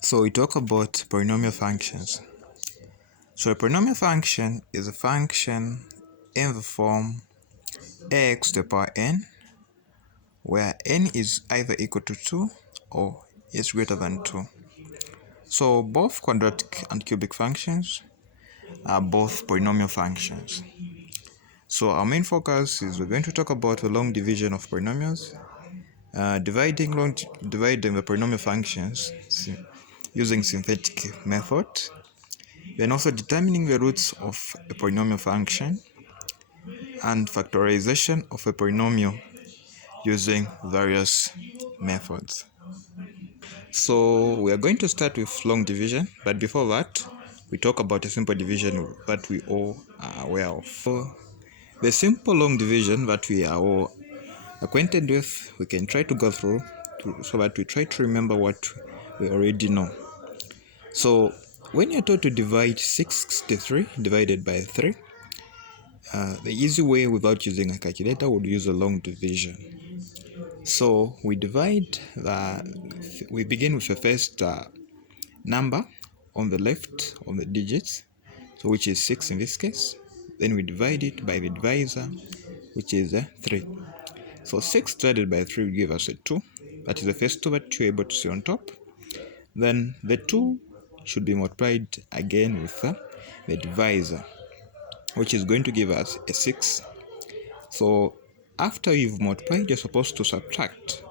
So we talk about polynomial functions. So a polynomial function is a function in the form x to the power n, where n is either equal to 2 or is greater than 2. So both quadratic and cubic functions are both polynomial functions. So our main focus is we're going to talk about the long division of polynomials, dividing the polynomial functions using synthetic method, then also determining the roots of a polynomial function, and factorization of a polynomial using various methods. So we are going to start with long division, but before that, we talk about a simple division that we all are aware of. So the simple long division that we are all acquainted with, we can try to go through so that we try to remember what we already know. So when you're told to divide 63 divided by 3, the easy way without using a calculator would use a long division. So we begin with the first number on the left on the digits, so which is 6 in this case. Then we divide it by the divisor, which is 3. So 6 divided by 3 will give us a 2. That is the first 2 that you're able to see on top. Then the 2 should be multiplied again with the divisor, which is going to give us a 6. So after you've multiplied, you're supposed to subtract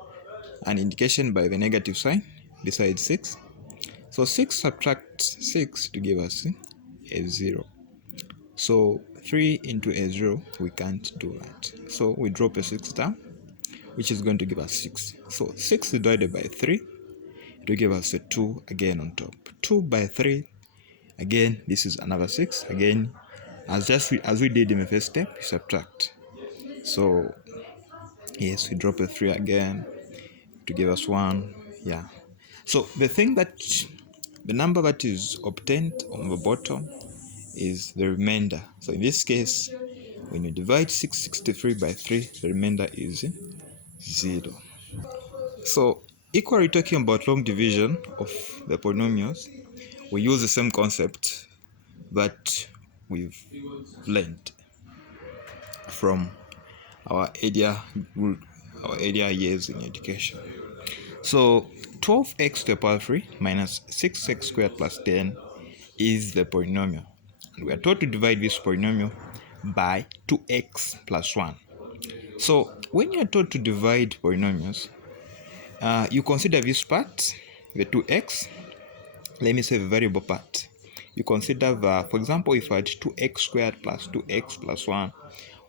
an indication by the negative sign beside 6. So 6 subtract 6 to give us a 0. So 3 into a 0, we can't do that. So we drop a 6 down, which is going to give us 6. So 6 divided by 3, it will give us a 2 again on top. 2 by 3, again, this is another 6. Again, as we did in the first step, we subtract. So yes, we drop a 3 again to give us 1. Yeah. So the number that is obtained on the bottom is the remainder. So in this case, when you divide 663 by 3, the remainder is 0. So equally talking about long division of the polynomials, we use the same concept that we've learned from our earlier years in education. So 12x to the power 3 minus 6x squared plus 10 is the polynomial. And we are told to divide this polynomial by 2x plus 1. So when you are told to divide polynomials, you consider this part, the 2x, let me say the variable part. You consider for example, if I had 2x squared plus 2x plus 1,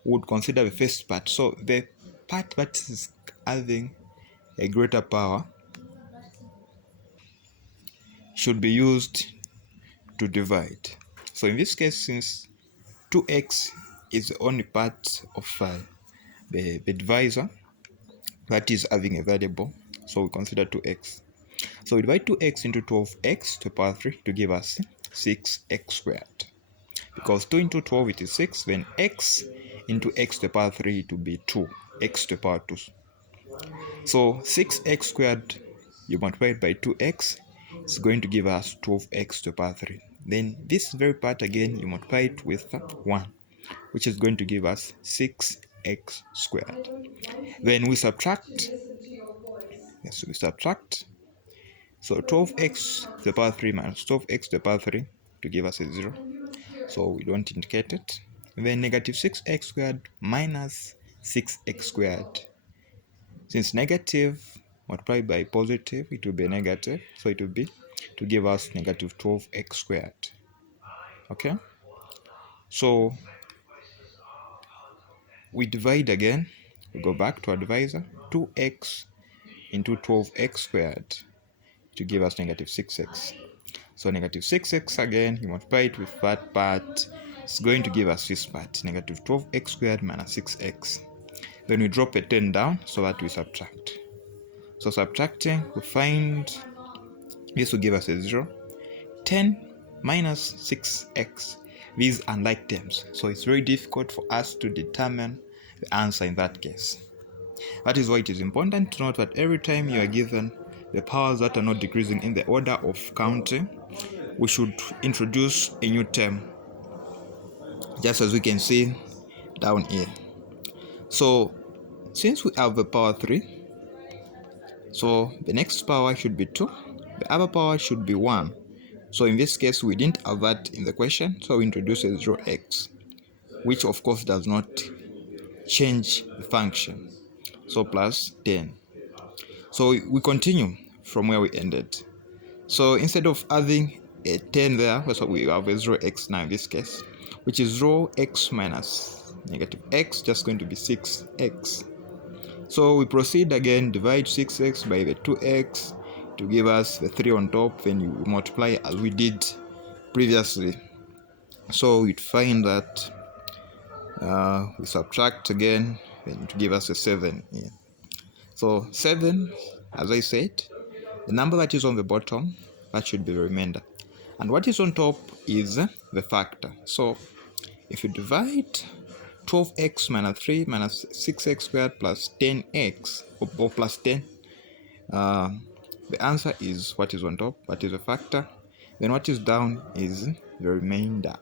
we would consider the first part. So the part that is having a greater power should be used to divide. So in this case, since 2x is the only part of the divisor that is having a variable, so we consider 2x. So we divide 2x into 12x to the power 3 to give us 6x squared. Because 2 into 12 it is 6, then x into x to the power 3 it will be 2, x to the power 2. So 6x squared, you multiply it by 2x, it's going to give us 12x to the power 3. Then this very part again, you multiply it with 1, which is going to give us 6x squared. Then we subtract. Yes, we subtract. So 12x to the power 3 minus 12x to the power 3 to give us a 0. So we don't indicate it. Then negative 6x squared minus 6x squared. Since negative multiplied by positive, it will be negative. So it will be to give us negative 12x squared. Okay? So we divide again. We go back to our divisor. 2x into 12x squared to give us negative 6x. So negative 6x again, you multiply it with that part. It's going to give us this part, negative 12x squared minus 6x. Then we drop a 10 down so that we subtract. So subtracting, we find this will give us a 0. 10 minus 6x. These are like terms, so it's very difficult for us to determine the answer in that case. That is why it is important to note that every time you are given the powers that are not decreasing in the order of counting, we should introduce a new term, just as we can see down here. So since we have the power 3, so the next power should be 2, the other power should be 1. So in this case, we didn't have that in the question, so we introduce a 0x, which of course does not change the function. So plus 10. So we continue from where we ended. So instead of adding a 10 there, that's what we have a 0x now in this case, which is 0x minus negative x, just going to be 6x. So we proceed again, divide 6x by the 2x to give us the 3 on top, then you multiply as we did previously. So we'd find that we subtract again, then to give us a 7 here. So 7, as I said, the number that is on the bottom, that should be the remainder. And what is on top is the factor. So if you divide 12x minus 3 minus 6x squared plus 10x, or plus 10, the answer is what is on top, that is a factor. Then what is down is the remainder.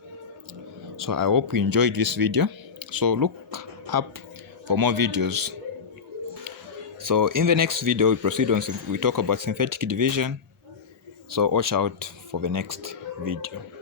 So I hope you enjoyed this video. So look up for more videos. So in the next video, we talk about synthetic division. So watch out for the next video.